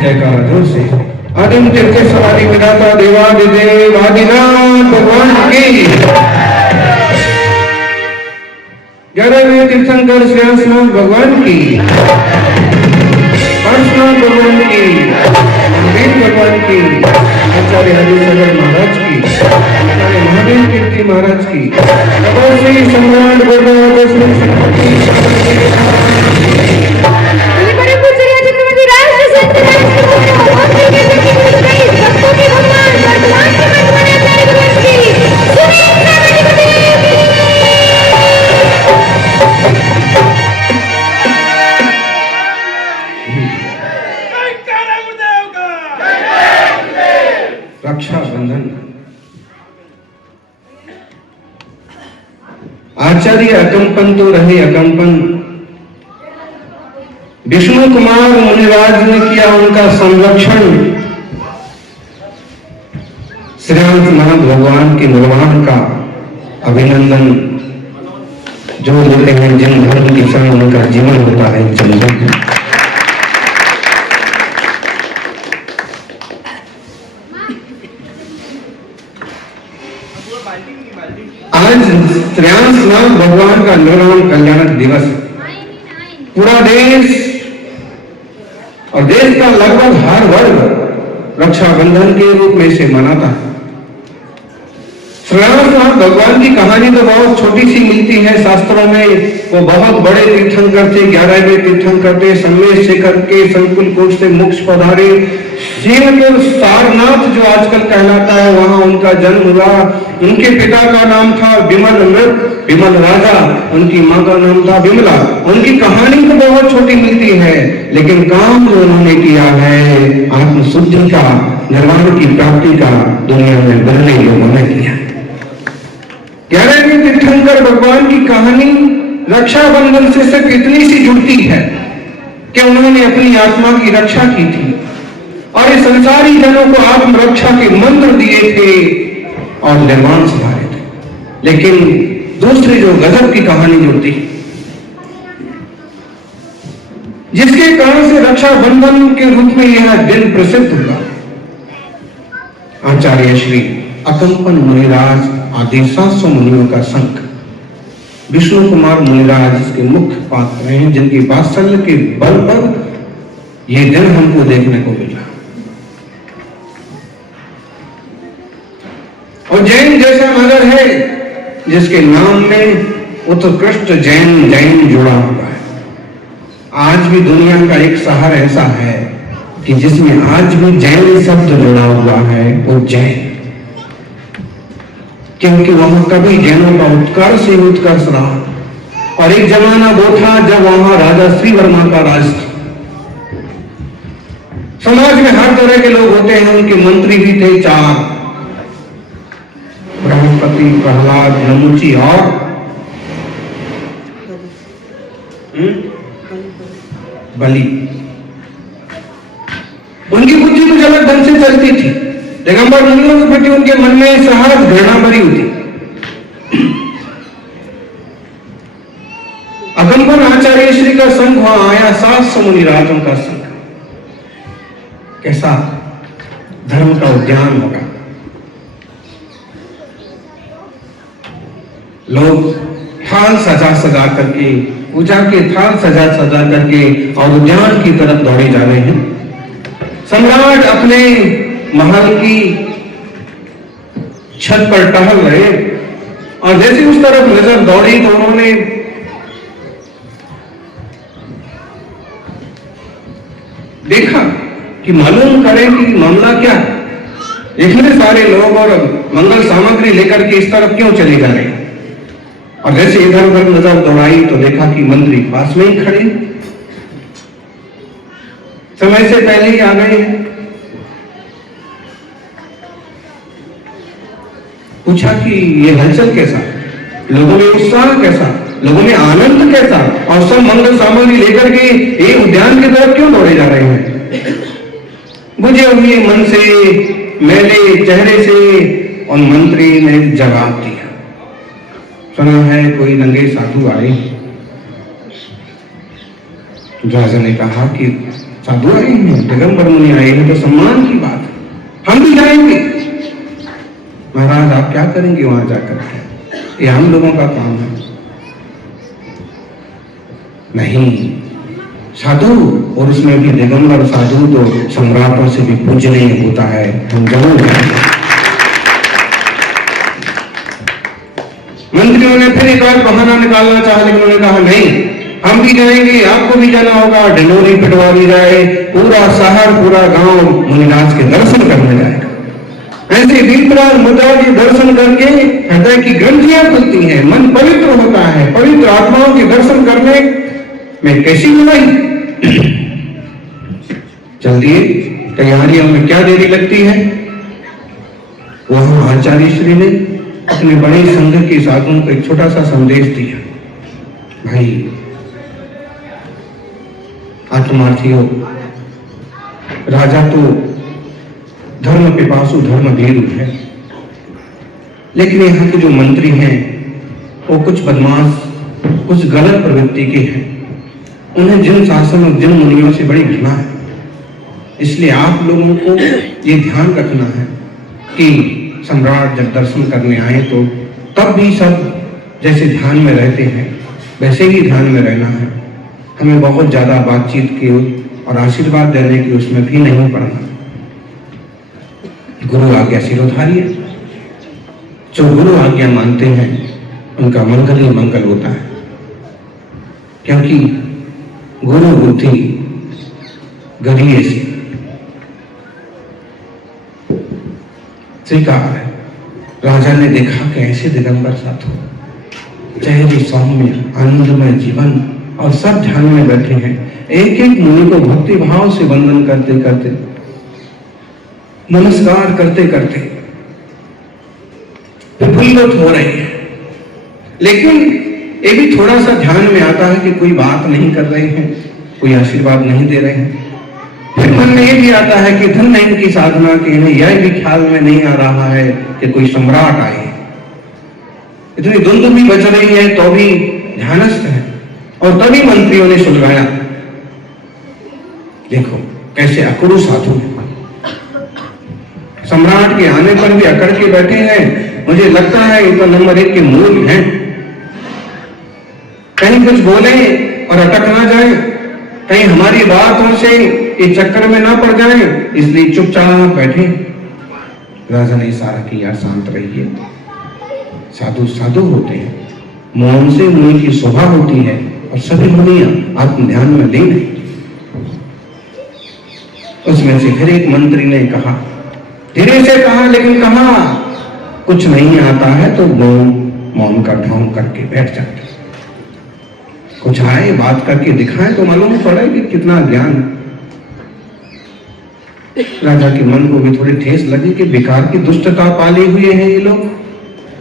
जयकारा जोर से। आदिम तिरके सवारी विधाता देवादिदेव आदिनाथ भगवान की। 11वें तीर्थंकर श्रेयांसनाथ भगवान की, हर्षनाथ भगवान की, वेद भगवान की, आचार्य हरिशंकर महाराज की, आचार्य महादेव कीर्ति महाराज की, तपस्वी सम्राट गोपाल रक्षाबंधन। आचार्य अकंपन तो रहे अकंपन, विष्णु कुमार मुनिराज ने किया उनका संरक्षण। श्रीनाथ भगवान के निर्वाण का अभिनंदन जो लेते हैं जिन धर्म के संग उनका जीवन होता है चंदन। आज श्रेयांसनाथ भगवान का निर्वाण कल्याणक दिवस पूरा देश और देश का लगभग हर वर्ग रक्षाबंधन के रूप में इसे मनाता है। श्रेयांसनाथ भगवान की कहानी तो बहुत छोटी सी मिलती है शास्त्रों में। वो बहुत बड़े तीर्थंकर थे, 11वें तीर्थंकर थे। सम्मेश शेखर के संकुल कोट से मोक्ष पधारे। श्रीनगर सारनाथ जो आजकल कहलाता है वहां उनका जन्म हुआ। उनके पिता का नाम था विमल मृत, विमल राजा। उनकी मां का नाम था विमला। उनकी कहानी तो बहुत छोटी मिलती है, लेकिन काम जो उन्होंने किया है आत्मशुद्धि का, निर्वाण की प्राप्ति का दुनिया में बड़े लोगों ने किया। 11वें तीर्थंकर भगवान की कहानी रक्षाबंधन से सिर्फ इतनी सी जुड़ती है कि उन्होंने अपनी आत्मा की रक्षा की थी और इस संसारी जनों को आत्मरक्षा के मंत्र दिए थे और निर्माण सिखाए थे। लेकिन दूसरी जो गजब की कहानी जुड़ती जिसके कारण से रक्षाबंधन के रूप में यह दिन प्रसिद्ध हुआ, आचार्य श्री अकंपन मुनिराज आदि 700 मुनियों का संघ, विष्णु कुमार मुनिराज इसके मुख्य पात्र हैं, जिनकी वात्सल्य के बल पर यह दिन हमको देखने को मिला। और जैन जैसा नगर है जिसके नाम में उत्कृष्ट जैन जुड़ा हुआ है। आज भी दुनिया का एक शहर ऐसा है कि जिसमें आज भी जैन शब्द जुड़ा हुआ है, वो जैन, क्योंकि वहां कभी जैनों का उत्कर्ष ही उत्कर्ष रहा। और एक जमाना वो था जब वहां राजा श्री वर्मा का राज था। समाज में हर तरह के लोग होते हैं, उनके मंत्री भी थे 4, ब्रह्मपति, प्रहलाद, नमुची और बलि। उनकी बुद्धि कुछ अलग ढंग से चलती थी। दिगंबर मुनियों के प्रति उनके मन में सहज घृणा भरी होती। अकंपन आचार्य श्री का संघ वहां आया, 700 मुनिराजों का संघ। कैसा धर्म का उद्यान होगा। लोग थाल सजा सजा करके, पूजा के थाल सजा सजा करके और उद्यान की तरफ दौड़े जा रहे हैं। सम्राट अपने महल की छत पर टहल रहे और जैसे उस तरफ नजर दौड़ी तो उन्होंने देखा कि मालूम करें कि मामला क्या है। इतने सारे लोग और मंगल सामग्री लेकर के इस तरफ क्यों चले जा रहे हैं। और जैसे इधर उधर नजर दौड़ाई तो देखा कि मंत्री पास में ही खड़े, समय से पहले ही आ गए हैं। पूछा कि ये हलचल कैसा, लोगों में उत्साह कैसा, लोगों में आनंद कैसा, और सब मंगल सामग्री लेकर के एक उद्यान की तरफ क्यों दौड़े जा रहे हैं। बुझे हुए मन से, मैले चेहरे से और मंत्री ने जवाब दिया, सुना है कोई नंगे साधु आए। राजा ने कहा कि साधु आए हैं, दिगंबर मुनि आए हैं तो सम्मान की बात है, हम भी जाएंगे। महाराज आप क्या करेंगे वहां जाकर के, ये हम लोगों का काम है। नहीं, साधु, और उसमें भी दिगंबर साधु तो सम्राटों से भी पूजनीय होता है, हम जरूर जाएंगे। मंत्रियों ने फिर एक और बहाना निकालना चाहा, लेकिन उन्होंने कहा नहीं, हम भी जाएंगे, आपको भी जाना होगा। ढिंढोरी पिटवा दी जाए, पूरा शहर पूरा गांव मुनिराज के दर्शन करने जाएगा। ऐसे दीपराज मुद्रा के दर्शन करके हृदय की ग्रंथियां खुलती हैं, मन पवित्र होता है। पवित्र आत्माओं के दर्शन करने में कैसी बुराई। चलिए, तैयारियों में क्या देरी लगती है। वहां आचार्य श्री ने अपने बड़े संघ के साधुओं को एक छोटा सा संदेश दिया, भाई आत्मार्थियों, राजा तो धर्म पिपासु धर्म भीरु है, लेकिन यहाँ के जो मंत्री हैं वो कुछ बदमाश, कुछ गलत प्रवृत्ति के हैं। उन्हें जिन शासन और जिन मुनियों से बड़ी घृणा है। इसलिए आप लोगों को ये ध्यान रखना है कि सम्राट जब दर्शन करने आए तो तब भी सब जैसे ध्यान में रहते हैं वैसे ही ध्यान में रहना है। हमें बहुत ज्यादा बातचीत की और आशीर्वाद देने की उसमें भी नहीं पड़ना। गुरु आज्ञा सिरोधार्य, जो गुरु आज्ञा मानते हैं उनका मंगल ही मंगल होता है, क्योंकि गुरु बुद्धि गरीय से स्वीकार है। राजा ने देखा कि ऐसे दिगंबर साधु, चेहरे सौम्य आनंदमय जीवन और सब ध्यान में बैठे हैं। एक एक मुनि को भक्ति भाव से वंदन करते करते, नमस्कार करते करते विपुलित हो रहे हैं। लेकिन ये भी थोड़ा सा ध्यान में आता है कि कोई बात नहीं कर रहे हैं, कोई आशीर्वाद नहीं दे रहे हैं। फिर मन में ये भी आता है कि धन नहीं की साधना के, इन्हें यह भी ख्याल में नहीं आ रहा है कि कोई सम्राट आए। इतनी धुंध भी बच रही है तो भी ध्यानस्थ है। और तभी मंत्रियों ने सुलगाया, देखो कैसे अकड़ू साधु है, सम्राट के आने पर भी अकड़ के बैठे हैं। मुझे लगता है ये तो नंबर 1 के मूल हैं। कहीं कुछ बोले और अटक ना जाए, कहीं हमारी बातों से ये चक्कर में ना पड़ जाए, इसलिए चुपचाप बैठे। राजा ने इशारा किया, शांत रहिए। साधु साधु होते हैं, मौन से मुनि की शोभा होती है और सभी मुनियां आत्म ध्यान में लीन हैं। उसमें से फिर एक मंत्री ने कहा, धीरे से कहा लेकिन कहा, कुछ नहीं आता है तो मौन का ढोंग करके बैठ जाते। कुछ आए बात करके दिखाएं तो मालूम पड़े कि कितना ज्ञान। राजा के मन को भी थोड़ी ठेस लगी कि बेकार की दुष्टता पाले हुए हैं ये लोग।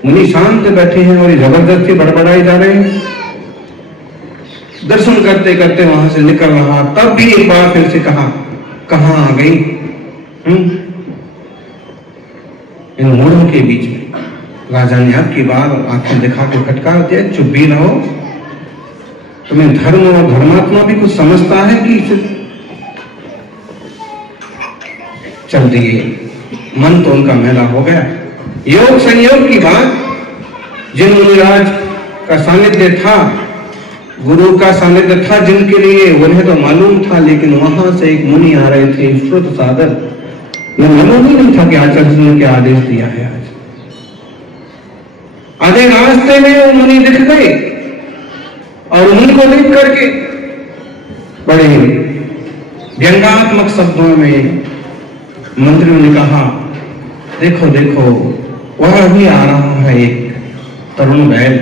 मुनि शांत बैठे हैं और ये जबरदस्ती बड़बड़ाए जा रहे हैं। दर्शन करते करते वहां से निकल रहा, तब भी एक बार फिर से कहा, कहां आ गई इन मूढ़ों के बीच में। राजा ने अब की बार आंखें दिखा के फटकार दिया, चुप भी रहो। तुम्हें धर्म और धर्मात्मा भी कुछ समझता है कि चल दिए। मन तो उनका मैला हो गया। योग संयोग की बात, जिन मुनिराज का सानिध्य था, गुरु का सानिध्य था जिनके लिए, उन्हें तो मालूम था, लेकिन वहां से एक मुनि आ रहे थे श्रुत सागर, ये मालूम ही नहीं था कि आचार्य जी ने क्या आदेश दिया है। आज आधे रास्ते में वो मुनि दिख गए और उन्हीं को देख करके बड़े व्यंग्यात्मक शब्दों में मंत्रियों ने कहा, देखो देखो वह भी आ रहा है एक तरुण बैल।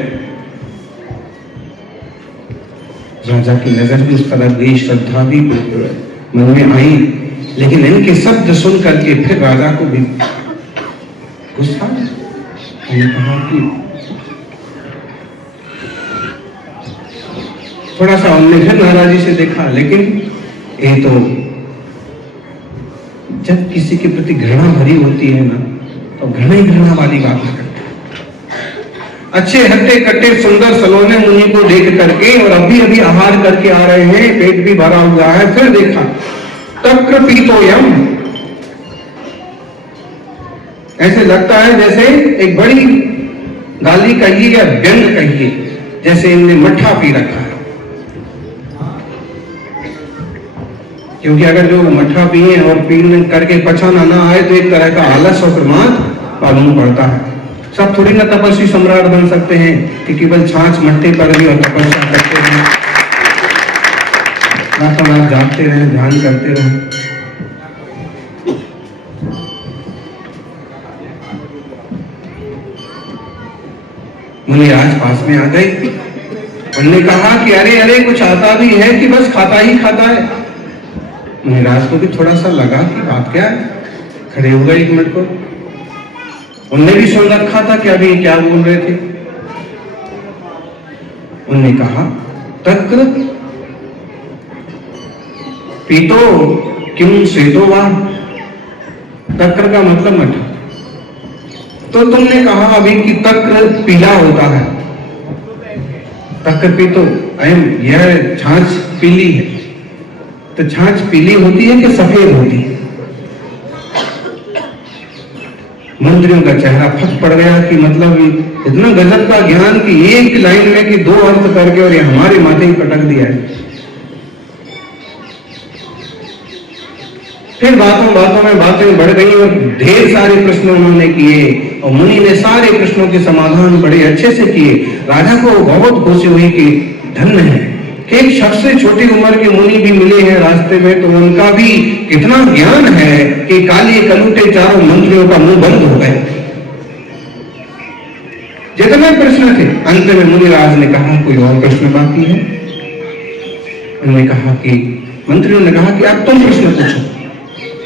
राजा की नजर भी उस तरफ गई, श्रद्धा भी मन में आई, लेकिन इनके शब्द सुन करके फिर राजा को भी गुस्सा आया। कहा कि थोड़ा सा उनने फिर नाराजी से देखा, लेकिन ये तो जब किसी के प्रति घृणा भरी होती है ना, तो घृणा ही घृणा वाली बात करते। अच्छे हट्टे कट्टे सुंदर सलोने मुनि को देख करके, और अभी अभी आहार करके आ रहे हैं, पेट भी भरा हुआ है, फिर देखा तक्र पीतोयम। ऐसे लगता है जैसे एक बड़ी गाली कहिए या व्यंग कहिए, जैसे इनने मट्ठा पी रखा है। क्योंकि अगर जो मट्ठा पिए और पीने करके पचाना ना आए तो एक तरह का आलस और प्रमाद मालूम पड़ता है। सब थोड़ी ना तपस्वी सम्राट बन सकते हैं कि केवल छाछ मट्टे पर भी और तपस्या करते रहे, रातों रात जागते रहे, ध्यान करते रहे। मुनि राज पास में आ गए, उन्होंने कहा कि अरे अरे कुछ आता भी है कि बस खाता ही खाता है। मुनिराज को भी थोड़ा सा लगा कि बात क्या है, खड़े हो गए एक मिनट को, उनने भी सुन रखा था कि अभी क्या बोल रहे थे। उन्होंने कहा तक्र पीतो किम श्वेतो वा, तक्र का मतलब मट्ठा। तो तुमने कहा अभी कि तक्र पीला होता है, तक्र पीतो अयम, यह छाछ पीली है, तो छाछ पीली होती है कि सफेद होती है? मंत्रियों का चेहरा फट पड़ गया कि मतलब इतना गजब का ज्ञान कि एक लाइन में कि दो अर्थ करके और ये हमारे माथे ही पटक दिया है। फिर बातों बातों में बातें बढ़ गई और ढेर सारे प्रश्न उन्होंने किए और मुनि ने सारे प्रश्नों के समाधान बड़े अच्छे से किए। राजा को बहुत खुशी हुई कि धन्य है कि एक सबसे छोटी उम्र के मुनि भी मिले हैं रास्ते में, तो उनका भी कितना ज्ञान है कि काली कलूटे चारों मंत्रियों का मुंह बंद हो गए। जितने प्रश्न थे अंत में मुनिराज ने कहा कोई और प्रश्न बाकी है? उन्होंने कहा कि मंत्रियों ने कहा कि अब तुम प्रश्न पूछो।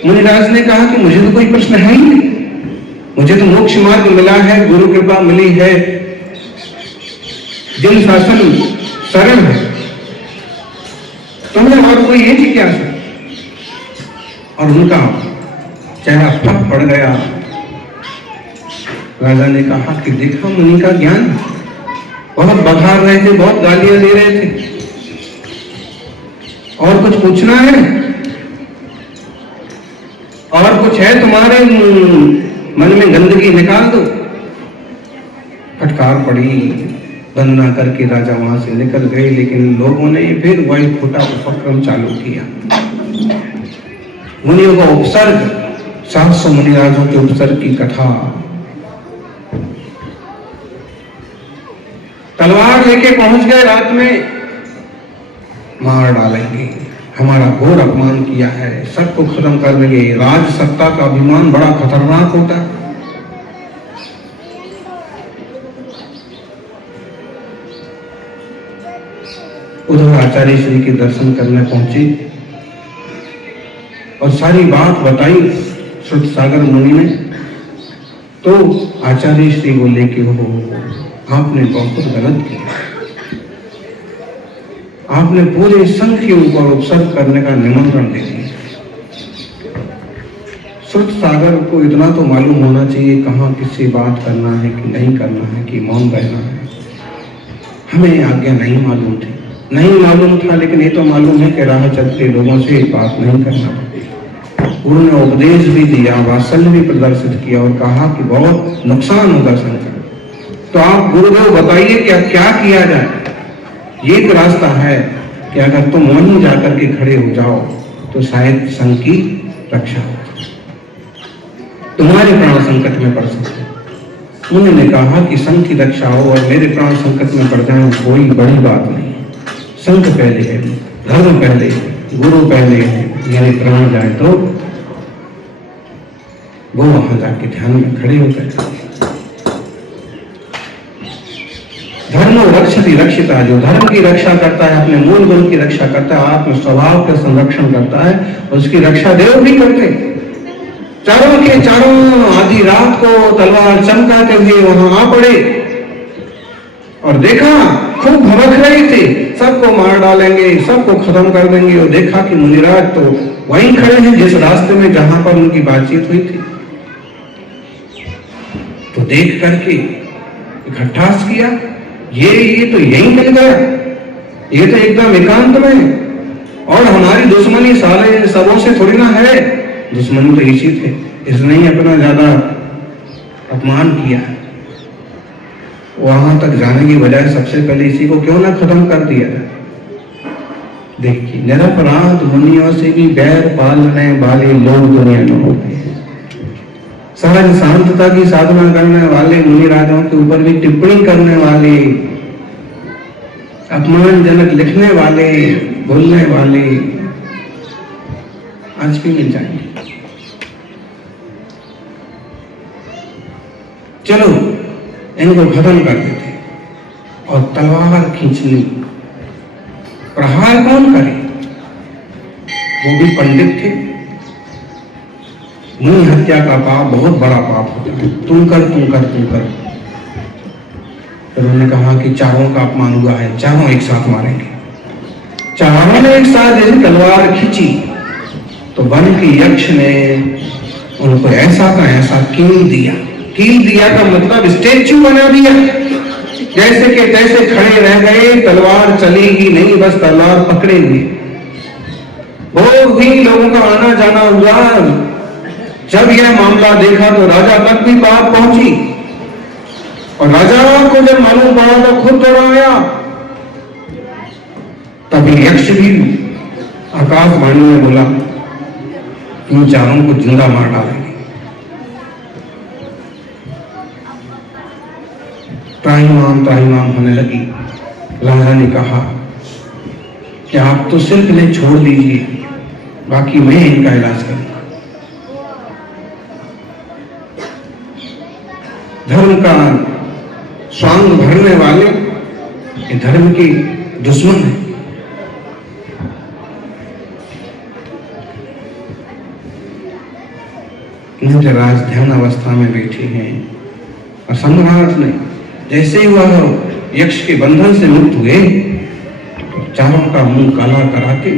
मुनिराज ने कहा कि मुझे तो कोई प्रश्न है ही नहीं, मुझे तो मोक्ष मार्ग मिला है, गुरु कृपा मिली है, जिन शासन शरण है, तुम्हें और कोई है कि क्या? और उनका चेहरा फट पड़ गया। राजा ने कहा कि देखा मुनि का ज्ञान, बहुत बघार रहे थे, बहुत गालियां दे रहे थे, और कुछ पूछना है? और कुछ है तुम्हारे मन में गंदगी निकाल दो। फटकार पड़ी, वंदना करके राजा वहां से निकल गए, लेकिन लोगों ने फिर वही खोटा उपक्रम चालू किया। मुनियों का उपसर्ग, 700 मुनिराजों के उपसर्ग की कथा। तलवार लेके पहुंच गए रात में, मार डालेंगे, हमारा घोर अपमान किया है, सबको खत्म कर देंगे। राज सत्ता का अभिमान बड़ा खतरनाक होता है। उधर आचार्य श्री के दर्शन करने पहुंचे और सारी बात बताई श्रुत सागर मुनि ने। तो आचार्य श्री बोले कि हो आपने बहुत गलत किया, आपने पूरे संघ के ऊपर उपसर्ग करने का निमंत्रण दे दिया। श्रुत सागर को इतना तो मालूम होना चाहिए कहाँ किससे बात करना है कि नहीं करना है, कि मौन रहना है। हमें आज्ञा नहीं मालूम थी, नहीं मालूम था, लेकिन ये तो मालूम है कि राह चलते लोगों से बात नहीं करना। गुरु ने उपदेश भी दिया, वात्सल्य भी प्रदर्शित किया और कहा कि बहुत नुकसान होगा संकट। तो आप गुरुदेव बताइए क्या किया जाए। ये एक रास्ता है कि अगर तुम वहीं जाकर के खड़े हो जाओ तो शायद संघ की रक्षा हो, तुम्हारे प्राण संकट में पड़ सकते। उन्होंने कहा कि संघ की रक्षा हो और मेरे प्राण संकट में पड़ जाए कोई बड़ी बात नहीं। संघ पहले है, धर्म पहले है, गुरु पहले है, मेरे प्राण जाए तो वो वहां जाके ध्यान में खड़े हो गए। धर्म रक्षति रक्षिता, जो धर्म की रक्षा करता है, अपने मूल गुण की रक्षा करता है, आत्म स्वभाव का संरक्षण करता है, उसकी रक्षा देव भी करते। चारों के चारों आधी रात को तलवार चमकाते हुए वहां आ पड़े और देखा खूब भड़क रहे थे, सबको मार डालेंगे, सबको खत्म कर देंगे। और देखा कि मुनिराज तो वहीं खड़े हैं जिस रास्ते में जहां पर उनकी बातचीत हुई थी। तो देख करके इकट्ठा किया, ये तो यहीं मिल गया, ये तो एकदम एकांत में, और हमारी दुश्मनी सारे सबों से थोड़ी ना है, दुश्मनी तो इसी थे, इसने ही अपना ज्यादा अपमान किया। वहां तक जाने की बजाय सबसे पहले इसी को क्यों ना खत्म कर दिया जाए। देखिए, निरपराध मुनियों से भी बैर पालने वाले लोग दुनिया में होते हैं। सहज शांतता की साधना करने वाले मुनि राजाओं के ऊपर भी टिप्पणी करने वाले, अपमानजनक लिखने वाले, बोलने वाले आज भी मिल जाएंगे। चलो इनको खत्म कर देते और तलवार खींच ली। प्रहार कौन करे? वो भी पंडित थे। मुनि हत्या का पाप बहुत बड़ा पाप होता है, तुम कर। फिर उन्होंने कहा कि चारों का अपमान हुआ है, चारों एक साथ मारेंगे। चारों ने एक साथ जैसे तलवार खींची तो वन के यक्ष ने उनको ऐसा का ऐसा कील दिया का मतलब स्टेच्यू बना दिया, जैसे कि तैसे खड़े रह गए। तलवार चलेगी नहीं, बस तलवार पकड़े हुए। बहुत भी लोगों का आना जाना हुआ। जब यह मामला देखा तो राजा तक भी बात पहुंची और राजा को जब मालूम पड़ा तो खुद दौड़ा आया। तभी यक्ष भी आकाशवाणी में बोला, इन चारों को जिंदा मार डालेंगे। त्राहिमाम होने लगी। राजा ने कहा कि आप तो सिर्फ इन्हें छोड़ दीजिए, बाकी मैं इनका इलाज करूंगा। धर्म का स्वांग भरने वाले ये धर्म के दुश्मन है। राज ध्यान अवस्था में बैठे हैं और सम्राट ने जैसे ही वह यक्ष के बंधन से मुक्त हुए तो चारों का मुंह काला करा के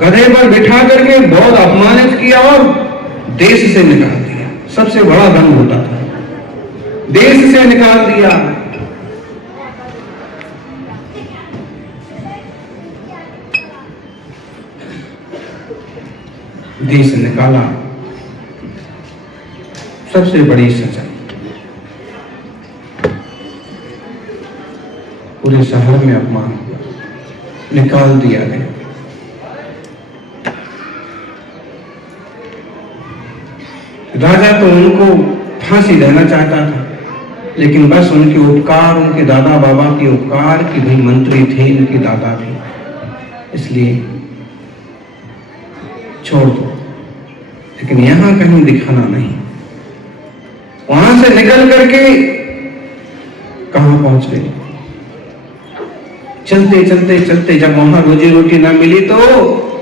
गधे पर बिठा करके बहुत अपमानित किया और देश से निकाल दिया। सबसे बड़ा दंड होता था, देश से निकाल दिया। देश निकाला, सबसे बड़ी सजा। पूरे शहर में अपमान हुआ, निकाल दिया गया। राजा तो उनको फांसी देना चाहता था, लेकिन बस उनके उपकार, उनके दादा बाबा के उपकार के भी मंत्री थे, इनके दादा भी, इसलिए छोड़ दो। लेकिन यहां कहीं दिखाना नहीं। वहां से निकल करके कहां पहुंच गए? चलते चलते चलते जब वहां रोजी रोटी ना मिली तो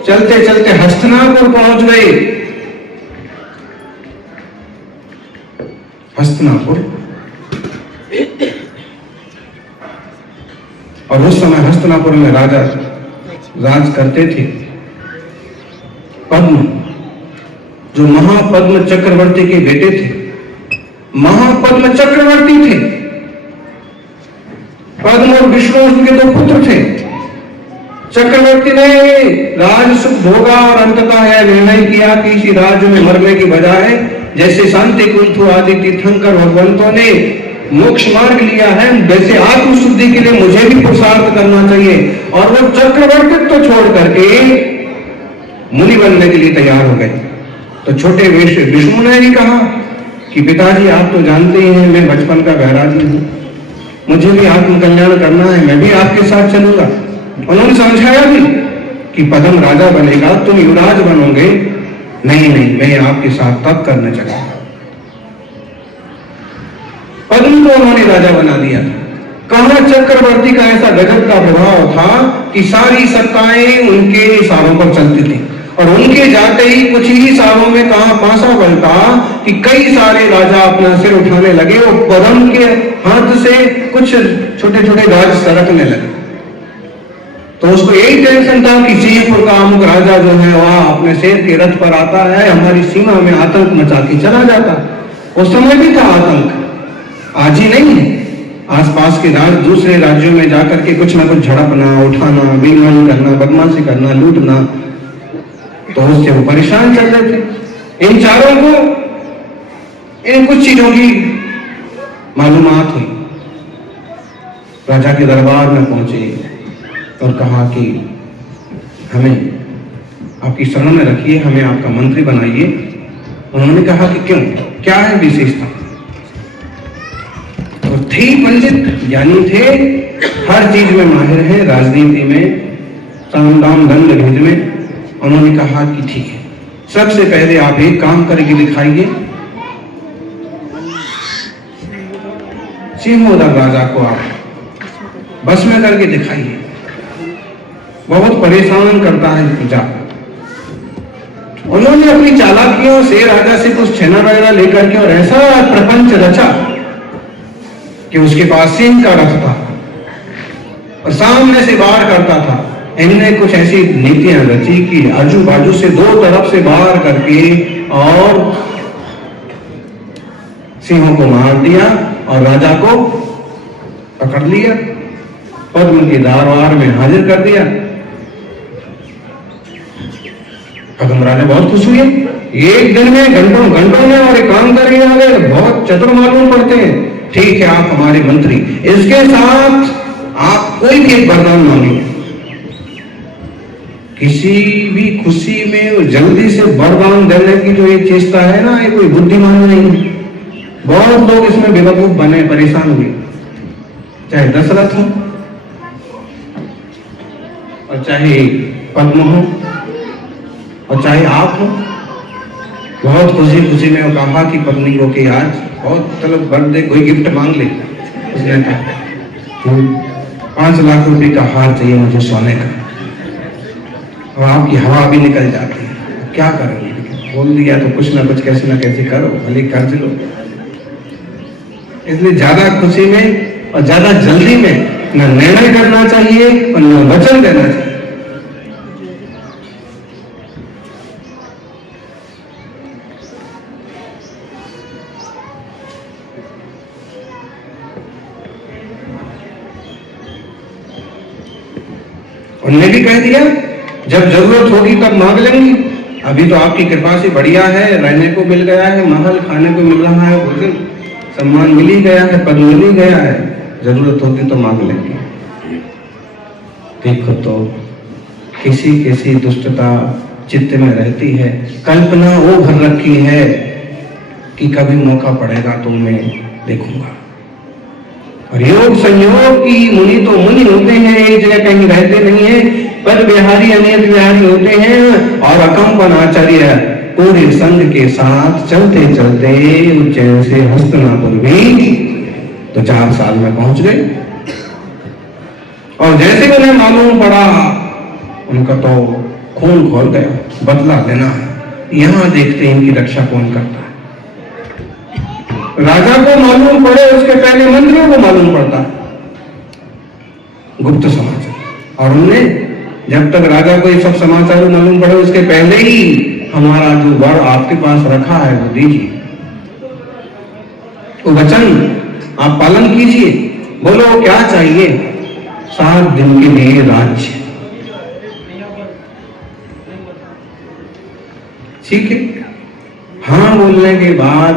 चलते चलते हस्तिनापुर पहुंच गए। हस्तिनापुर, और उस समय हस्तिनापुर में राजा राज करते थे पद्म, जो महापद्म चक्रवर्ती के बेटे थे। महापद्म चक्रवर्ती थे। पद्म और विष्णु उनके दो पुत्र थे। चक्रवर्ती ने राज सुख भोगा और अंततः यह निर्णय किया कि इसी राज्य में मरने की बजाय जैसे शांति कुंथु आदि तीर्थंकर भगवंतों ने मोक्ष मार्ग लिया है, वैसे आत्मशुद्धि के लिए मुझे भी पुरुषार्थ करना चाहिए। और वो चक्रवर्तित्व तो छोड़ करके मुनि बनने के लिए तैयार हो गए। तो छोटे विष्णु ने भी कहा कि पिताजी आप तो जानते ही हैं मैं बचपन का बैरागी हूं, मुझे भी आत्म कल्याण करना है, मैं भी आपके साथ चलूंगा। उन्होंने समझाया भी कि पद्म राजा बनेगा, तुम युवराज बनोगे। नहीं नहीं, मैं आपके साथ तप करने चला। पद्म को उन्होंने राजा बना दिया। कहां चक्रवर्ती का ऐसा गजब का प्रभाव था कि सारी सत्ताएं उनके इशारों पर चलती थी, और उनके जाते ही कुछ ही सालों में कहां पासा बनता कि कई सारे राजा अपना सिर उठाने लगे और पद्म के हाथ से कुछ छोटे छोटे राज सरकने लगे। तो उसको यही टेंशन था कि सिंहपुर का अमुक राजा जो है वह अपने शेर के रथ पर आता है, हमारी सीमा में आतंक मचा के चला जाता। उस समय भी था आतंक, आज ही नहीं है। आसपास के दूसरे राज्यों में जाकर के कुछ ना कुछ झड़पना, उठाना, बेईमानी करना, बदमाशी करना, लूटना, तो उससे वो परेशान चल रहे थे। इन चारों को इन कुछ चीजों की मालूमात हुई, राजा के दरबार में पहुंचे और कहा कि हमें आपकी शरण में रखिए, हमें आपका मंत्री बनाइए। उन्होंने कहा कि क्यों, क्या है विशेषता? तो थे पंडित, ज्ञानी थे, हर चीज में माहिर है, राजनीति में, साम दाम दंड भेद में। उन्होंने कहा कि ठीक है, सबसे पहले आप एक काम करके दिखाइए, सिंहोदर राजा को आप बस में करके दिखाइए, बहुत परेशान करता है प्रजा। उन्होंने अपनी चालाकियों से राजा से कुछ छेना वगैरह लेकर के और ऐसा प्रपंच रचा कि उसके पास सिंह का रथ था और सामने से वार करता था। इनने कुछ ऐसी नीतियां रची कि आजू बाजू से दो तरफ से वार करके और सिंहों को मार दिया और राजा को पकड़ लिया, पद्म के दरबार में हाजिर कर दिया। पद्म राजा बहुत खुश हुए, एक दिन में घंटों घंटों में और एक काम करके आ गए, बहुत चतुर मालूम पड़ते हैं। ठीक है, आप हमारे मंत्री, इसके साथ आप कोई भी एक वरदान मांगिए। किसी भी खुशी में जल्दी से वरदान देने की जो ये चेष्टा है ना, ये कोई बुद्धिमान नहीं है। बहुत लोग इसमें बेवकूफ बने, परेशान हुए, चाहे दशरथ हो और चाहे पद्म हो और चाहे आप हो। बहुत खुशी खुशी में वो कहा कि पत्नी को कि आज बहुत चलो बर्थडे कोई गिफ्ट मांग ले। उसने कहा 5 लाख रुपए का हार चाहिए मुझे सोने का, और आपकी हवा भी निकल जाती है, क्या करेंगे? बोल दिया तो कुछ ना कुछ कैसे ना कैसे करो, भले कर्ज लो। इसलिए ज्यादा खुशी में और ज्यादा जल्दी में न निर्णय करना चाहिए और न वचन देना चाहिए। उन्होंने भी कह दिया जब जरूरत होगी तब मांग लेंगे, अभी तो आपकी कृपा से बढ़िया है, रहने को मिल गया है, महल खाने को मिल रहा है, भोजन सम्मान मिल ही गया है, पद मिल ही गया है, जरूरत होगी तो मांग लेंगे। देखो तो किसी किसी दुष्टता चित्त में रहती है, कल्पना वो भर रखी है कि कभी मौका पड़ेगा तो मैं देखूंगा। और योग संयोग की मुनि तो मुनि होते हैं, एक जगह कहीं रहते नहीं है, पद बिहारी अनेक बिहारी होते हैं। और अकंपन आचार्य पूरे संघ के साथ चलते चलते उज्जैन से हस्तिनापुर भी तो 4 साल में पहुंच गए। और जैसे उन्हें मालूम पड़ा उनका तो खून खोल गया, बदला लेना है। यहां देखते हैं इनकी रक्षा कौन करता है। राजा को मालूम पड़े उसके पहले मंत्रियों को मालूम पड़ता है गुप्त समाचार, और उनने जब तक राजा को ये सब समाचार मालूम पड़े उसके पहले ही हमारा जो वर आपके पास रखा है वो दीजिए, वो वचन आप पालन कीजिए। बोलो क्या चाहिए? 7 दिन के लिए राज्य। ठीक है, हाँ बोलने के बाद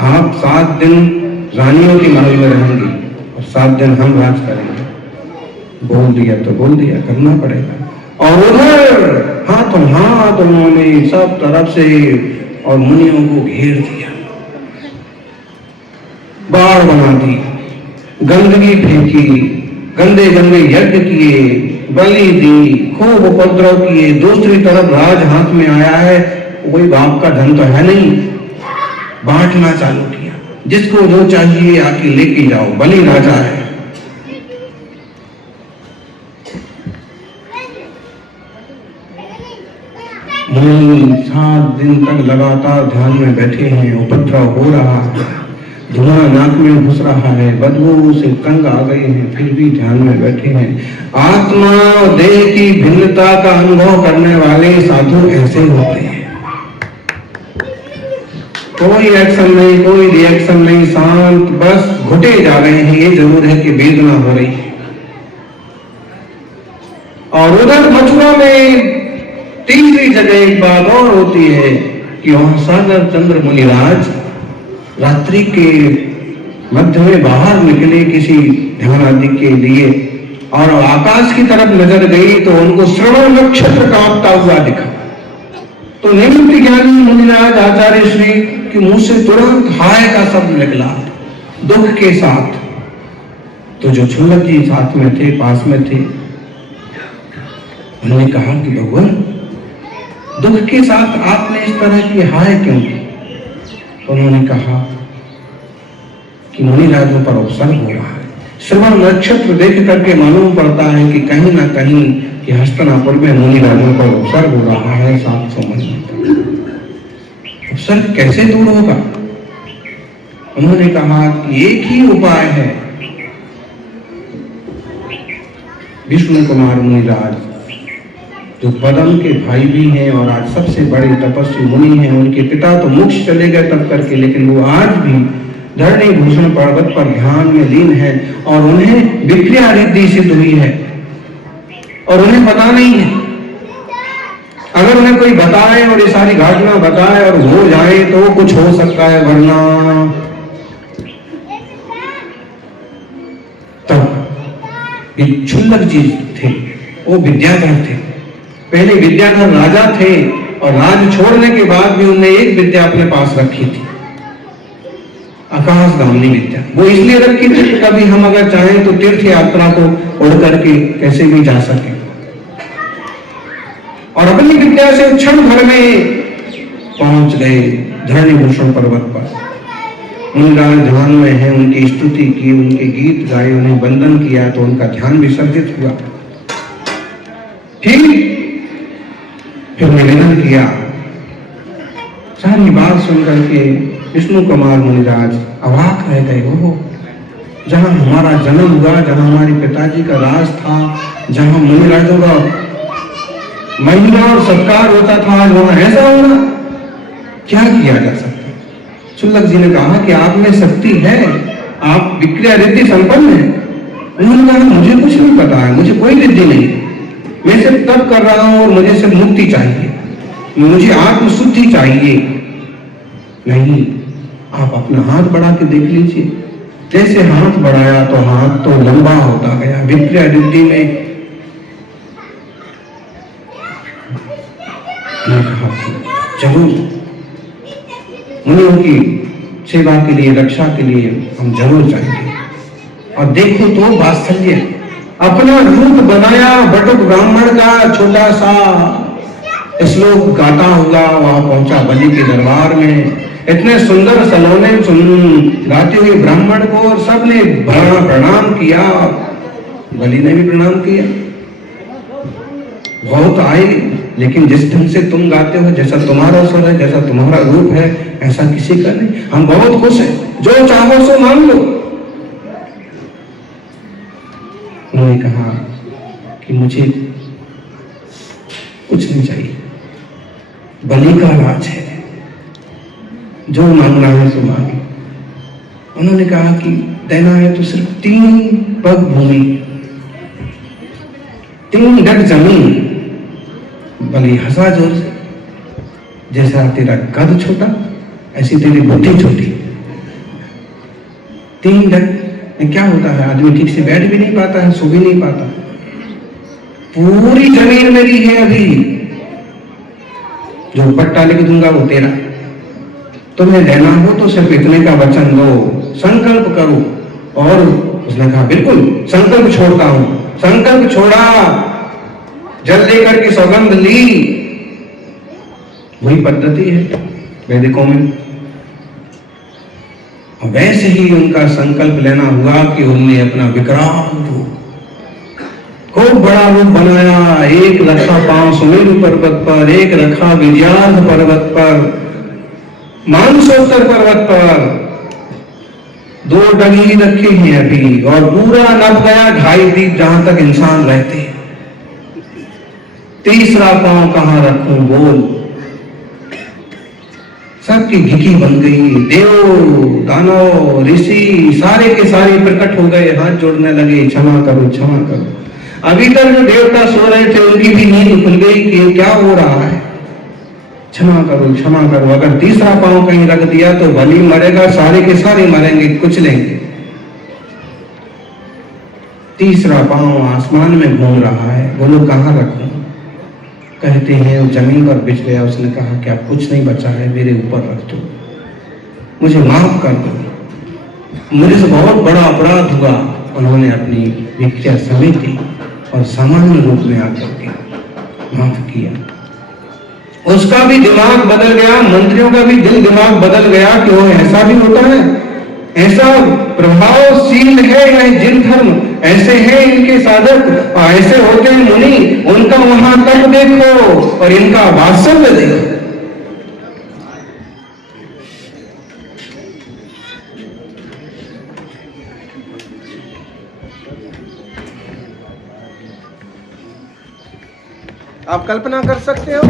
आप 7 दिन रानियों के महल में रहेंगी और 7 दिन हम राज करेंगे। बोल दिया तो बोल दिया, करना पड़ेगा। और उधर हाथों हाथ उन्होंने सब तरफ से और मुनियों को घेर दिया, बाढ़ बना दी, गंदगी फेंकी, गंदे गंदे यज्ञ किए, बलि दी, खूब उपद्रव किए। दूसरी तरफ राज हाथ में आया है, कोई बाप का धन तो है नहीं, बांटना चालू किया, जिसको जो चाहिए आके लेके जाओ, बलि राजा है। 7 दिन तक लगातार ध्यान में बैठे हैं, उपद्रव हो रहा है, धुआं नाक में घुस रहा है, बदबू से तंग आ गए हैं, फिर भी ध्यान में बैठे हैं। आत्मा और देह की भिन्नता का अनुभव करने वाले साधु ऐसे होते हैं, कोई एक्शन नहीं, कोई रिएक्शन नहीं, शांत, बस घुटे जा रहे हैं। ये जरूर है कि वेदना हो रही है। और उधर मथुरा में तीसरी जगह एक बात और होती है कि वहां सागर चंद्र मुनिराज रात्रि के मध्य में बाहर निकले किसी ध्यान आदि के लिए, और आकाश की तरफ नजर गई तो उनको श्रवण नक्षत्र कांपता हुआ दिखा। तो निमित्त ज्ञानी मुनिराज आचार्य श्री के मुंह से तुरंत हाय का शब्द निकला, दुख के साथ। तो जो क्षुल्लक जी साथ में थे, पास में थे, उन्होंने कहा कि भगवान, दुख के साथ आपने इस तरह की हाय क्यों की? तो उन्होंने कहा कि मुनिराजों पर अवसर हो रहा है। श्रवण नक्षत्र देख करके मालूम पड़ता है कि कहीं ना कहीं कि हस्तिनापुर में मुनिराजों पर अवसर हो रहा है। 700 मन अवसर कैसे दूर होगा? उन्होंने कहा कि एक ही उपाय है। विष्णु कुमार मुनिराज जो पदम के भाई भी हैं और आज सबसे बड़े तपस्वी मुनि हैं, उनके पिता तो मोक्ष चले गए तब करके, लेकिन वो आज भी धरणी भूषण पर्वत पर ध्यान में लीन है और उन्हें विक्रिया रिद्धि सिद्ध हुई है और उन्हें पता नहीं है। अगर उन्हें कोई बताए और ये सारी घटना बताए और हो जाए तो कुछ हो सकता है, वरना तब ये क्षुल्लक जी थे, वो विद्याधर थे। पहले विद्याधर राजा थे और राज छोड़ने के बाद भी उन्होंने एक विद्या अपने पास रखी थी, आकाशगामी विद्या। वो इसलिए रखी थी कि कभी हम अगर चाहें तो तीर्थ यात्रा को उड़ करके कैसे भी जा सके। और अपनी विद्या से क्षण भर में पहुंच गए धरणी भूषण पर्वत पर। मुनिराज ध्यान में है, उनकी स्तुति की, उनके गीत गाए, उन्हें वंदन किया तो उनका ध्यान विसर्जित हुआ। फिर निवेदन किया। सारी बात सुनकर के विष्णु कुमार मुनिराज अवाक रह गए। हो, जहां हमारा जन्म हुआ, जहां हमारे पिताजी का राज था, जहां मुनिराजों का महिमा और सत्कार होता था, आज वहां ऐसा होना, क्या किया जा सकता? क्षुल्लक जी ने कहा कि आप में शक्ति है, आप विक्रिया रिद्धि संपन्न है। उन्होंने कहा मुझे कुछ नहीं पता है, मुझे कोई रिद्धि नहीं, मैं सिर्फ तप कर रहा हूं और मुझे सिर्फ मुक्ति चाहिए, मुझे आत्म शुद्धि चाहिए। नहीं, आप अपना हाथ बढ़ा के देख लीजिए। जैसे हाथ बढ़ाया तो हाथ तो लंबा होता गया। विक्रिया रिद्धि में कहा जरूर मुनियों की सेवा के लिए, रक्षा के लिए हम जरूर जाएंगे। और देखो तो वात्सल्य, अपना रूप बनाया बटुक ब्राह्मण का, छोटा सा श्लोक गाता हुआ वहां पहुंचा बलि के दरबार में। इतने सुंदर सलोने गाते हुए ब्राह्मण को और सबने बड़ा प्रणाम किया, बलि ने भी प्रणाम किया। बहुत आए, लेकिन जिस ढंग से तुम गाते हो, जैसा तुम्हारा स्वर है, जैसा तुम्हारा रूप है, ऐसा किसी का नहीं। हम बहुत खुश हैं, जो चाहो सो मान लो। उन्होंने कहा कि मुझे कुछ नहीं चाहिए, बलि का राज है, जो मांगना है सो मांगे। उन्होंने कहा कि देना है तो सिर्फ 3 पग भूमि, 3 गज जमीन। बलि हंसा जोर से, जैसा तेरा कद छोटा ऐसी तेरी बुद्धि छोटी। 3 ढक में क्या होता है, आदमी ठीक से बैठ भी नहीं पाता है, सो भी नहीं पाता। पूरी जमीन मेरी है, अभी जो पट्टा लिख दूंगा वो तेरा। तुम्हें लेना हो तो सिर्फ इतने का वचन दो, संकल्प करो। और उसने कहा बिल्कुल संकल्प छोड़ता हूं। संकल्प छोड़ा, जल लेकर के सौगंध ली। वही पद्धति है वैदिकों में। वैसे ही उनका संकल्प लेना हुआ कि उनने अपना विकराल रूप, खूब बड़ा रूप बनाया। एक रखा पांव सुमेरु पर्वत पर, एक रखा विंध्याचल पर्वत पर, मानसोत्तर पर्वत पर। 2 डगी रखे हैं अभी, और पूरा नभ गया 2.5 दीप जहां तक इंसान रहते। तीसरा पांव कहां रखूं बोल। सबकी घिकी बन गई। देव दानव ऋषि सारे के सारे प्रकट हो गए, हाथ जोड़ने लगे, क्षमा करो क्षमा करो। अभी तक जो देवता सो रहे थे उनकी भी नींद खुल गई कि क्या हो रहा है, क्षमा करो क्षमा करो। अगर तीसरा पांव कहीं रख दिया तो बलि मरेगा, सारे के सारे मरेंगे, कुछ लेंगे। तीसरा पांव आसमान में घूम रहा है, बोलो कहां रखूं। कहते हैं वो जमीन पर बिछ गया। उसने कहा कि अब कुछ नहीं बचा है, मेरे ऊपर रख दो, मुझे माफ कर दो, मुझे से बहुत बड़ा अपराध हुआ। उन्होंने अपनी भिक्षा समेटी और सामान्य रूप में आकर के माफ किया। उसका भी दिमाग बदल गया, मंत्रियों का भी दिल दिमाग बदल गया कि वो ऐसा भी होता है, ऐसा प्रभावशील है यह जिन धर्म, ऐसे हैं इनके साधक, ऐसे होते हैं मुनि, उनका वहां तक देखो और इनका वात्सल्य देखो। आप कल्पना कर सकते हो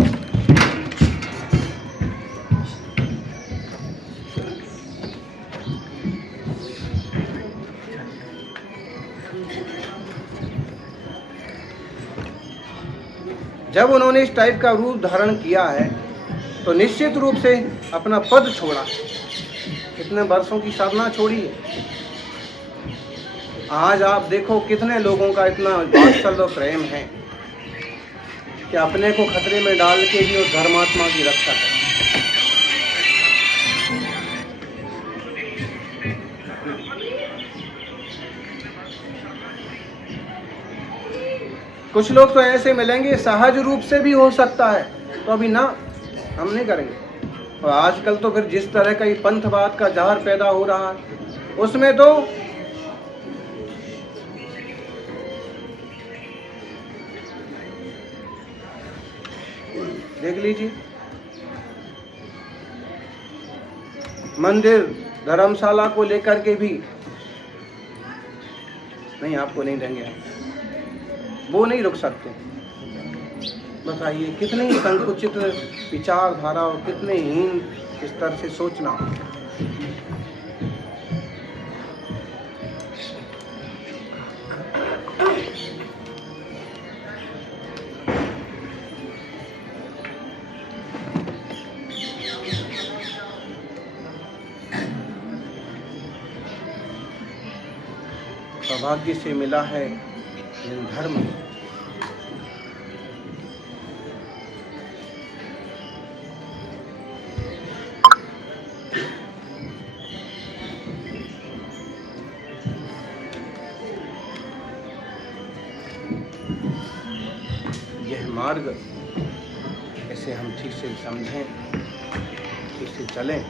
जब उन्होंने इस टाइप का रूप धारण किया है तो निश्चित रूप से अपना पद छोड़ा, कितने वर्षों की साधना छोड़ी है। आज आप देखो कितने लोगों का इतना वात्सल्य और प्रेम है कि अपने को खतरे में डाल के भी उस धर्मात्मा की रक्षा करें। कुछ लोग तो ऐसे मिलेंगे, सहज रूप से भी हो सकता है, तो अभी ना, हम नहीं करेंगे। और आजकल तो फिर जिस तरह का ये पंथवाद का जहर पैदा हो रहा है, उसमें तो देख लीजिए, मंदिर धर्मशाला को लेकर के भी नहीं, आपको नहीं देंगे, वो नहीं रुक सकते। बताइए कितनी संकुचित विचारधारा और कितने हीन स्तर से सोचना। सौभाग्य से मिला है धर्म, यह मार्ग इसे हम ठीक से समझें, ठीक से चलें।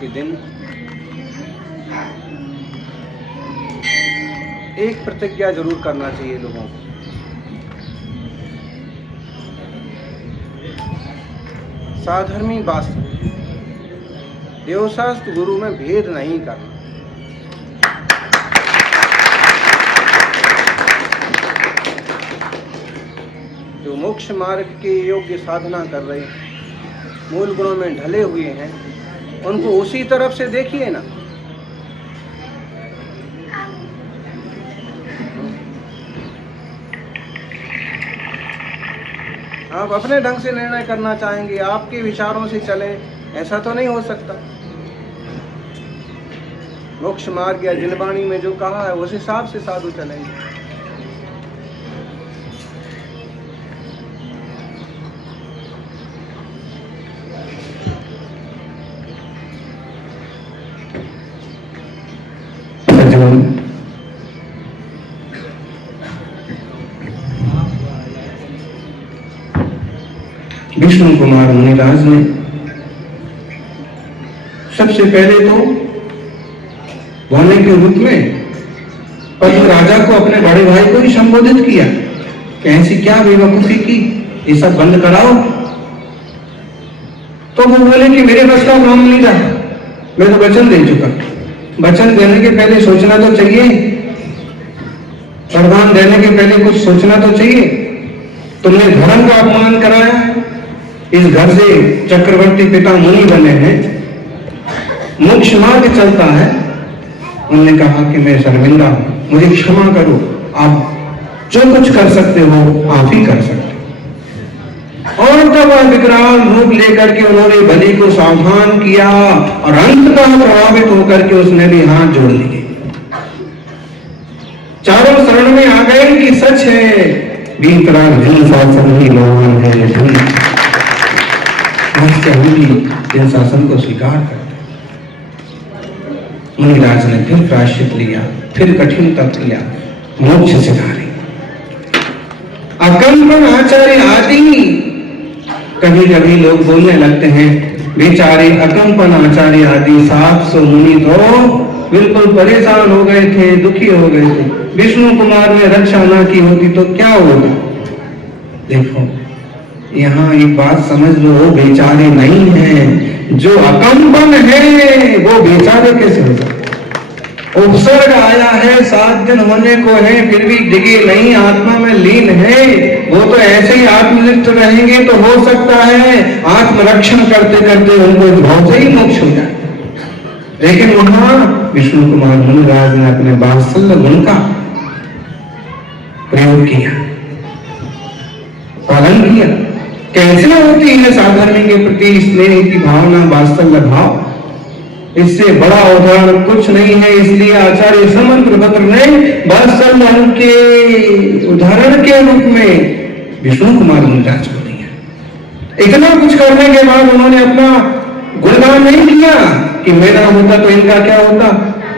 के दिन एक प्रतिज्ञा जरूर करना चाहिए लोगों को। साधर्मी वास्तव देवशास्त्र गुरु में भेद नहीं करना। जो मोक्ष मार्ग के योग्य साधना कर रहे हैं, मूल गुणों में ढले हुए हैं, उनको उसी तरफ से देखिए ना। आप अपने ढंग से निर्णय करना चाहेंगे, आपके विचारों से चले, ऐसा तो नहीं हो सकता। मोक्ष मार्ग या जिनवाणी में जो कहा है उस हिसाब से साधु चलेंगे। विष्णु कुमार मुनिराज ने सबसे पहले तो बोलने के रूप में पद्म राजा को अपने बड़े भाई को ही संबोधित किया कि ऐसी क्या बेवकूफी की, ये सब बंद कराओ। तो वो बोले कि मेरे बस का काम नहीं था, मैं तो वचन दे चुका। वचन देने के पहले सोचना तो चाहिए, वरदान देने के पहले कुछ सोचना तो चाहिए। तुमने धर्म का अपमान कराया, इस घर से चक्रवर्ती पिता मुनि बने हैं, मोक्ष मार्ग चलता है। उन्होंने कहा कि मैं शर्मिंदा हूं, मुझे क्षमा करो, आप जो कुछ कर सकते हो आप ही कर सकते हो। और तब विकराल रूप लेकर के उन्होंने बलि को सावधान किया और अंततः प्रभावित होकर के उसने भी हाथ जोड़ लिए। चारों शरण में आ गए कि सच है, बीतराग जिन शासन ही लोहान है, जिन शासन को स्वीकार करते। मुनिराज ने फिर प्रायश्चित लिया, फिर कठिन तप किया, मोक्ष सिधारे। अकंपन आचार्य आदि, कभी कभी लोग बोलने लगते हैं बेचारे अकंपन आचार्य आदि 700 मुनि तो बिल्कुल परेशान हो गए थे, दुखी हो गए थे। विष्णु कुमार ने रक्षा ना की होती तो क्या होगा। देखो यहाँ एक बात समझ लो, वो बेचारे नहीं हैं, जो अकंपन है वो बेचारे कैसे हो सकते। उपसर्ग आया है, 7 दिन होने को है, फिर भी डिगे नहीं, आत्मा में लीन है। वो तो ऐसे ही आत्मनिष्ठ रहेंगे तो हो सकता है आत्मरक्षण करते करते उनको भाव से ही मोक्ष हो जाए। लेकिन वहां विष्णु कुमार मुनिराज ने अपने वात्सल्य गुण का प्रयोग किया, पालन किया। कैसे होती है साधर्मी के प्रति स्नेह की भावना, वात्सल्य भाव। इससे बड़ा उदाहरण कुछ नहीं है। इसलिए आचार्य समंत्रभद्र ने वात्सल्य के उदाहरण के रूप में विष्णु कुमार मुनिराज को दिया। इतना कुछ करने के बाद उन्होंने अपना गुणगान नहीं किया कि मेरा होता तो इनका क्या होता,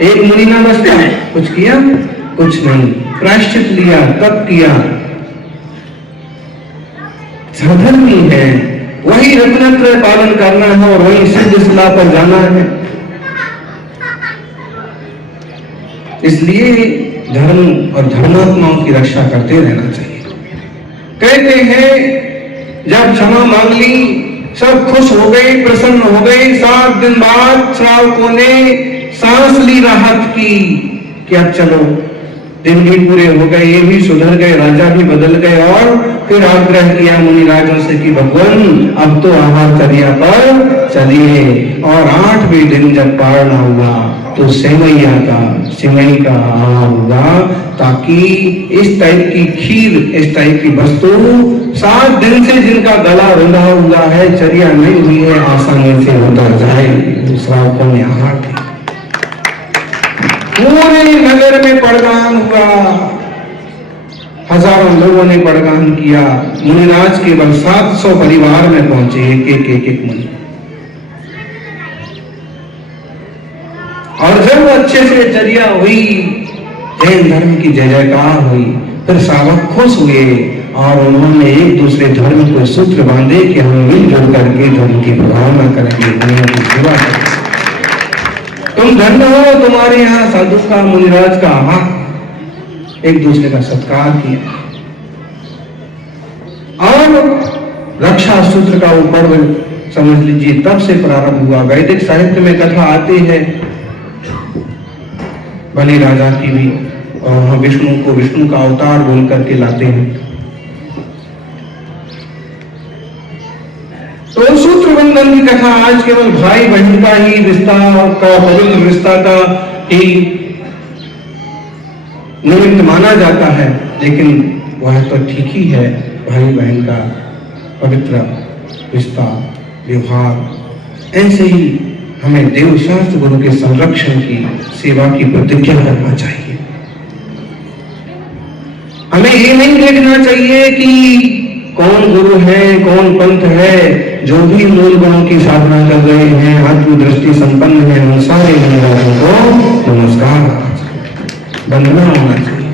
एक मुनि ना बचता। कुछ किया, कुछ नहीं, प्रायश्चित लिया, तप किया। साधर्मी है, वही रत्नत्रय पालन करना है और वही सिद्ध सलाह पर जाना है। इसलिए धर्म और धर्मात्माओं की रक्षा करते रहना चाहिए। कहते हैं जब क्षमा मांग ली, सब खुश हो गए, प्रसन्न हो गए। 7 दिन बाद श्रावकों ने सांस ली राहत की कि अब चलो, दिन भी पूरे हो गए, ये भी सुधर गए, राजा भी बदल गए। और फिर आग्रह किया मुनिराजों से कि भगवान अब तो आहारचर्या पर चलिए। और 8वें दिन जब पारना हुआ तो सेवैया का, सिवई का आहार हुआ, ताकि इस टाइप की खीर, इस टाइप की वस्तु 7 दिन से जिनका गला रुंधा हुआ है, चर्या नहीं हुई है, आसानी से होता जाए। श्रावकों ने आहार दिया। पूरे नगर में पड़गान हुआ, हजारों लोगों ने पड़गान किया। मुनिराज केवल 700 परिवार में पहुंचे, एक मुनि। और जब अच्छे से चर्या हुई, जैन धर्म की जय जयकार हुई, फिर श्रावक खुश हुए और उन्होंने एक दूसरे धर्म को सूत्र बांधे कि हम मिलजुल करके धर्म की भावना करेंगे, दुनिया की सेवा करेंगे। तुम धन्य हो, तुम्हारे यहाँ साधु का, मुनिराज का एक दूसरे का सत्कार किया। और रक्षा सूत्र का वो पर्व समझ लीजिए तब से प्रारंभ हुआ। वैदिक साहित्य में कथा आती है बलि राजा की भी, और वहां विष्णु को विष्णु का अवतार बोल करके लाते हैं। तो सूत्र बंधन की कथा आज केवल भाई बहन का ही रिश्ता का, पवित्र रिश्ता का ही निमित्त माना जाता है, लेकिन वह तो ठीक ही है। भाई बहन का पवित्र रिश्ता, व्यवहार, ऐसे ही हमें देव शास्त्र गुरु के संरक्षण की, सेवा की प्रतिज्ञा करना चाहिए। हमें ये नहीं देखना चाहिए कि कौन गुरु है, कौन पंथ है। जो भी मूल गुणों की साधना कर रहे हैं, आत्मदृष्टि संपन्न है, उन सारे गुरुओं को नमस्कार, वंदना होना चाहिए।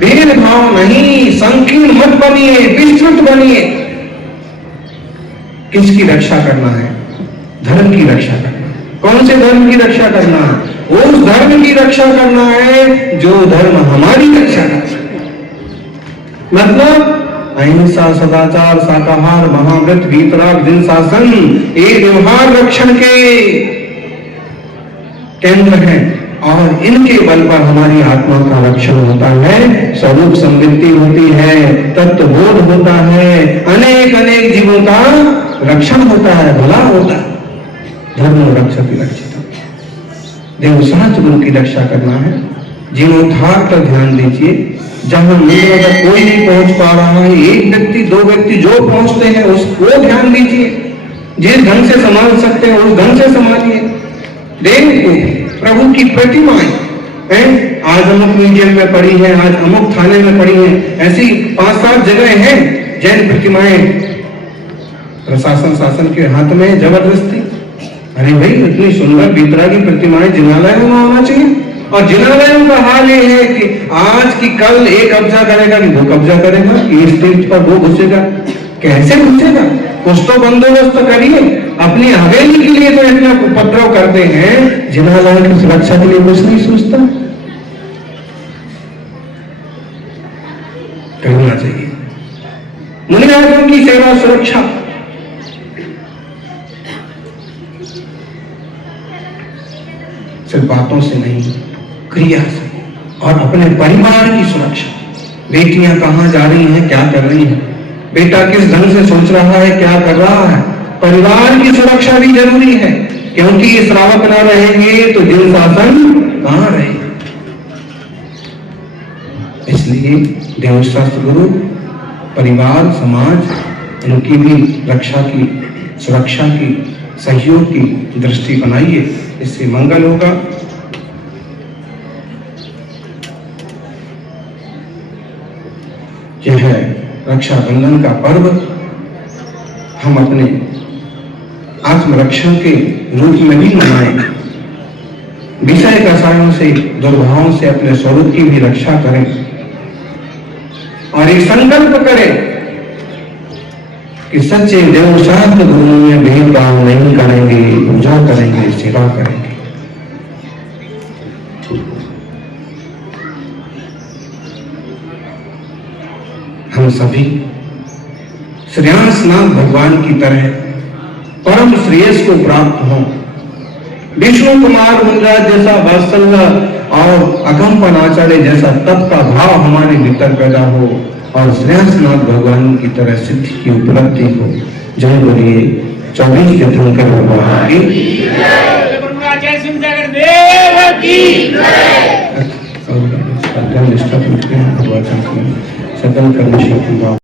भेदभाव नहीं, संकीर्ण मत बनिए, विस्तृत बनिए। किसकी रक्षा करना है? धर्म की रक्षा करना है। कौन से धर्म की रक्षा करना है? उस धर्म की रक्षा करना है जो धर्म हमारी रक्षा करता है। मतलब अहिंसा, सदाचार, शाकाहार, महाव्रत, वीतराग, दिन शासन, ये व्यवहार रक्षण के केंद्र हैं, और इनके बल पर हमारी आत्मा का रक्षण होता है, स्वरूप समृद्धि होती है, तत्व बोध होता है, अनेक अनेक जीवों का रक्षण होता है, भला होता है। धर्म रक्षति रक्षिता, देव शास्त्र गुरु की रक्षा करना है। जीवोद्धार पर ध्यान दीजिए। जहां मंदिर तक कोई नहीं पहुंच पा रहा है, एक व्यक्ति, दो व्यक्ति जो पहुंचते हैं उसको ध्यान दीजिए। जिस ढंग से संभाल सकते हैं उस ढंग से संभालिए। देखो प्रभु की प्रतिमाएं हैं, आज अमुक म्यूजियम में पड़ी है, आज अमुक थाने में पड़ी है, ऐसी 5-7 जगह हैं जैन प्रतिमाएं प्रशासन शासन के हाथ में जबरदस्ती। अरे भाई, इतनी सुंदर भीतरा की प्रतिमाएं जिनालय में होना चाहिए। और जिनालयों का हाल ये है कि आज की कल एक कब्जा करेगा कि वो कब्जा करेगा, कि स्टेज पर वो घुसेगा। कैसे घुसेगा? कुछ तो बंदोबस्त करिए। अपनी हवेली के लिए तो इतना उपद्रव करते हैं, जिनालय की सुरक्षा के लिए कुछ नहीं सोचता। करना चाहिए। मुनिराजों की सेवा सुरक्षा सिर्फ बातों से नहीं, क्रिया से, और अपने परिवार की सुरक्षा। बेटियां कहां जा रही हैं, क्या कर रही हैं, बेटा किस ढंग से सोच रहा है, क्या कर रहा है, परिवार की सुरक्षा भी जरूरी है। क्योंकि ये श्रावक न रहेंगे तो दिन शासन कहां रहेगा। इसलिए देवशास्त्र गुरु, परिवार, समाज, इनकी भी रक्षा की, सुरक्षा की, सहयोग की दृष्टि बनाइए। इससे मंगल होगा। यह रक्षाबंधन का पर्व हम अपने आत्मरक्षण के रूप में भी मनाएं। विषय कसायों से, दुर्भावों से अपने स्वरूप की भी रक्षा करें, और एक संकल्प करें कि सच्चे देवशास्त्र गुरुओं में भेदभाव नहीं करेंगे, पूजा करेंगे, सेवा करेंगे। हम सभी श्रेयांसनाथ भगवान की तरह परम श्रेयस को प्राप्त हों। विष्णु कुमार मुनिराज जैसा वात्सल्य और अगम आचार्य जैसा तप का भाव हमारे भीतर पैदा हो, और श्रेयांसनाथ भगवान की तरह सिद्धि की उपलब्धि हो। जय बोलिए 24 तीर्थंकर भगवान की सकल कर्म